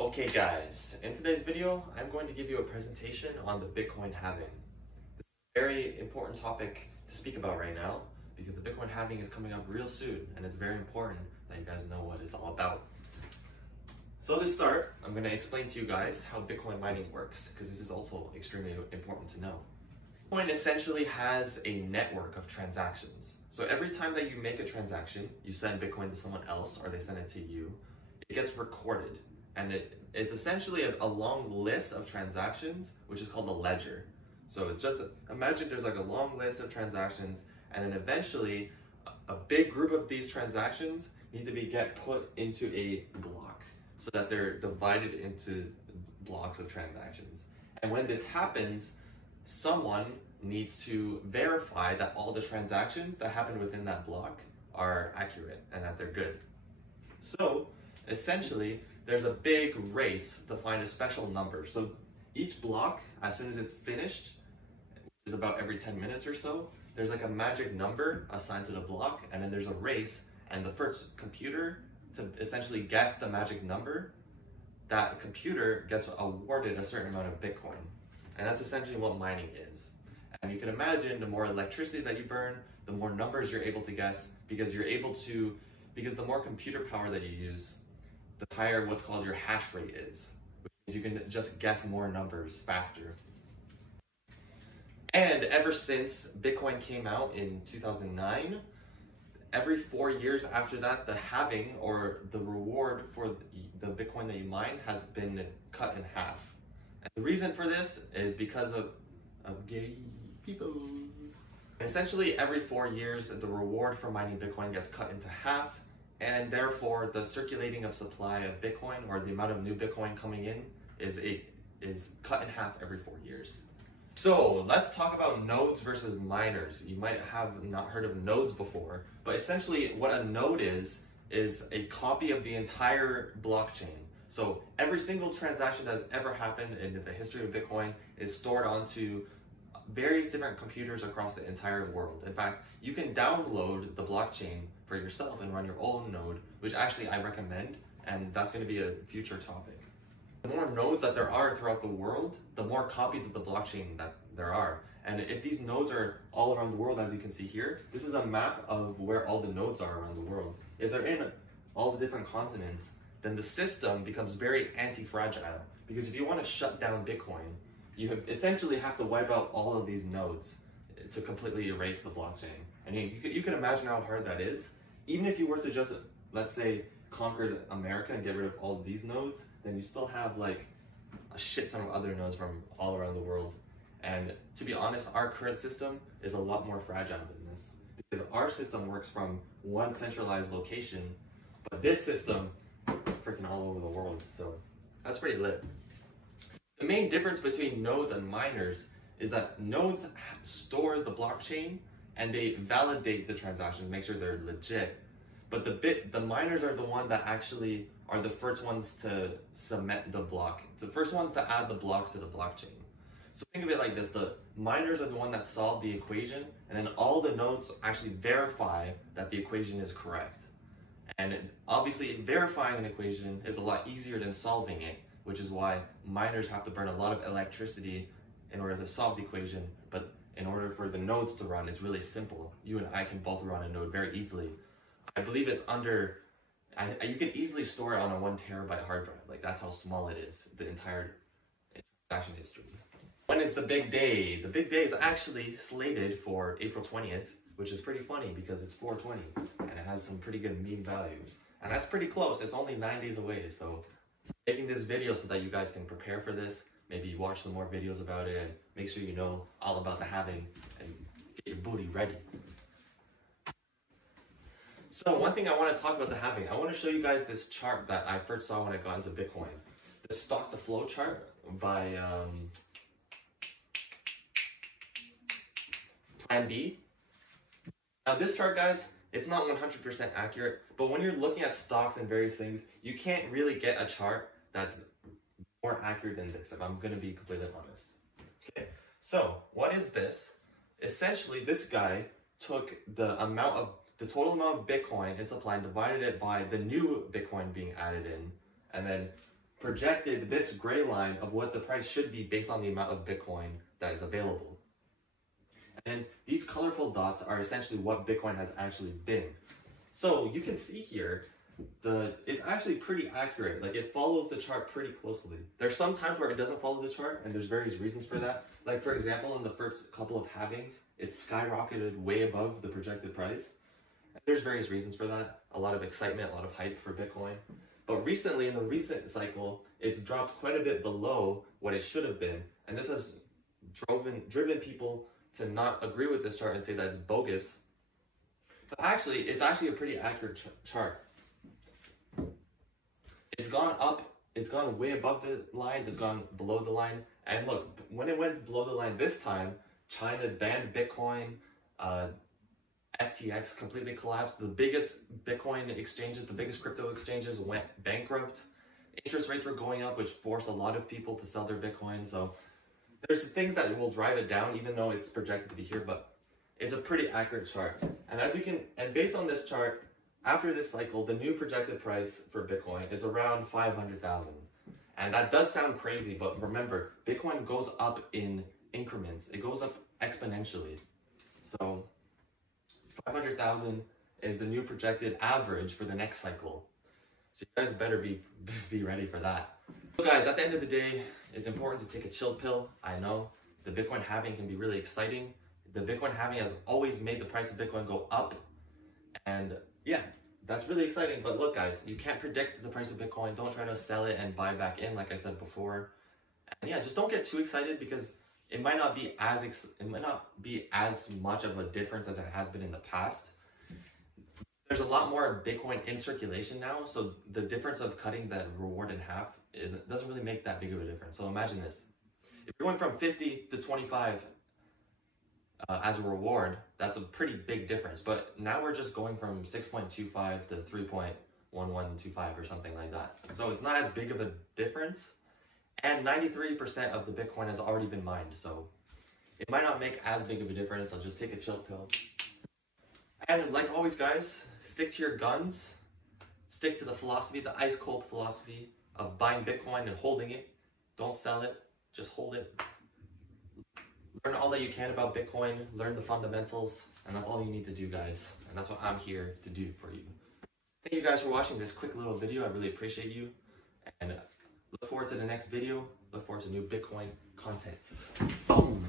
Okay guys, in today's video, I'm going to give you a presentation on the Bitcoin halving. It's a very important topic to speak about right now because the Bitcoin halving is coming up real soon and it's very important that you guys know what it's all about. So to start, I'm going to explain to you guys how Bitcoin mining works because this is also extremely important to know. Bitcoin essentially has a network of transactions. So every time that you make a transaction, you send Bitcoin to someone else or they send it to you, it gets recorded. And it's essentially a long list of transactions, which is called a ledger. So it's just, imagine there's like a long list of transactions, and then eventually a big group of these transactions need to get put into a block so that they're divided into blocks of transactions. And when this happens, someone needs to verify that all the transactions that happen within that block are accurate and that they're good. So essentially, there's a big race to find a special number. So each block, as soon as it's finished, which is about every 10 minutes or so, there's like a magic number assigned to the block, and then there's a race, and the first computer to essentially guess the magic number, that computer gets awarded a certain amount of Bitcoin. And that's essentially what mining is. And you can imagine the more electricity that you burn, the more numbers you're able to guess, because the more computer power that you use, the higher what's called your hash rate is, which means you can just guess more numbers faster. And ever since Bitcoin came out in 2009, every 4 years after that, the halving, or the reward for the Bitcoin that you mine, has been cut in half. And the reason for this is because of gay people. Essentially, every 4 years, the reward for mining Bitcoin gets cut into half, and therefore the circulating of supply of Bitcoin, or the amount of new Bitcoin coming in, is cut in half every 4 years. So let's talk about nodes versus miners. You might have not heard of nodes before, but essentially what a node is a copy of the entire blockchain. So every single transaction that has ever happened in the history of Bitcoin is stored onto various different computers across the entire world. In fact, you can download the blockchain for yourself and run your own node, which actually I recommend, and that's going to be a future topic. The more nodes that there are throughout the world, the more copies of the blockchain that there are. And if these nodes are all around the world, as you can see here, this is a map of where all the nodes are around the world. If they're in all the different continents, then the system becomes very anti-fragile. Because if you want to shut down Bitcoin, you essentially have to wipe out all of these nodes to completely erase the blockchain. And you can imagine how hard that is. Even if you were to just, let's say, conquer America and get rid of all of these nodes, then you still have like a shit ton of other nodes from all around the world. And to be honest, our current system is a lot more fragile than this, because our system works from one centralized location, but this system freaking all over the world. So that's pretty lit. The main difference between nodes and miners is that nodes store the blockchain and they validate the transactions, make sure they're legit. But the miners are the one that actually are the first ones to cement the block, the first ones to add the block to the blockchain. So think of it like this: the miners are the one that solve the equation, and then all the nodes actually verify that the equation is correct. And obviously, verifying an equation is a lot easier than solving it, which is why miners have to burn a lot of electricity in order to solve the equation. But in order for the nodes to run, it's really simple. You and I can both run a node very easily. I believe it's you can easily store it on a 1 terabyte hard drive. Like, that's how small it is, the entire transaction history. When is the big day? The big day is actually slated for April 20th, which is pretty funny because it's 420 and it has some pretty good meme value. And that's pretty close. It's only 9 days away. So making this video so that you guys can prepare for this, maybe watch some more videos about it and make sure you know all about the halving and get your booty ready. So one thing I want to talk about the halving, I want to show you guys this chart that I first saw when I got into Bitcoin. The stock to flow chart by Plan B. Now this chart, guys, it's not 100% accurate, but when you're looking at stocks and various things, you can't really get a chart that's more accurate than this, if I'm going to be completely honest. Okay, so what is this? Essentially, this guy took the total amount of Bitcoin in supply and divided it by the new Bitcoin being added in, and then projected this gray line of what the price should be based on the amount of Bitcoin that is available. And these colorful dots are essentially what Bitcoin has actually been. So you can see here, it's actually pretty accurate. Like, it follows the chart pretty closely. There's some times where it doesn't follow the chart, and there's various reasons for that. Like, for example, in the first couple of halvings, it skyrocketed way above the projected price. And there's various reasons for that. A lot of excitement, a lot of hype for Bitcoin. But recently, in the recent cycle, it's dropped quite a bit below what it should have been. And this has driven people to not agree with this chart and say that it's bogus. But actually, it's actually a pretty accurate chart. It's gone up, it's gone way above the line, it's gone below the line. And look, when it went below the line this time, China banned Bitcoin, FTX completely collapsed. The biggest Bitcoin exchanges, the biggest crypto exchanges went bankrupt. Interest rates were going up, which forced a lot of people to sell their Bitcoin. So there's things that will drive it down, even though it's projected to be here, but it's a pretty accurate chart. And based on this chart, after this cycle, the new projected price for Bitcoin is around 500,000. And that does sound crazy, but remember, Bitcoin goes up in increments. It goes up exponentially. So 500,000 is the new projected average for the next cycle. So you guys better be ready for that. So guys, at the end of the day, it's important to take a chill pill. I know the Bitcoin halving can be really exciting. The Bitcoin halving has always made the price of Bitcoin go up. And yeah, that's really exciting. But look guys, you can't predict the price of Bitcoin. Don't try to sell it and buy back in like I said before. And yeah, just don't get too excited because it might not be as much of a difference as it has been in the past. There's a lot more Bitcoin in circulation now, so the difference of cutting that reward in half doesn't really make that big of a difference. So imagine this. If you're going from 50 to 25 as a reward, that's a pretty big difference. But now we're just going from 6.25 to 3.1125 or something like that. So it's not as big of a difference. And 93% of the Bitcoin has already been mined. So it might not make as big of a difference. So just take a chill pill. And like always, guys, stick to your guns. Stick to the philosophy, the ice cold philosophy of buying Bitcoin and holding it. Don't sell it. Just hold it. Learn all that you can about Bitcoin. Learn the fundamentals. And that's all you need to do, guys. And that's what I'm here to do for you. Thank you guys for watching this quick little video. I really appreciate you. And look forward to the next video. Look forward to new Bitcoin content. Boom!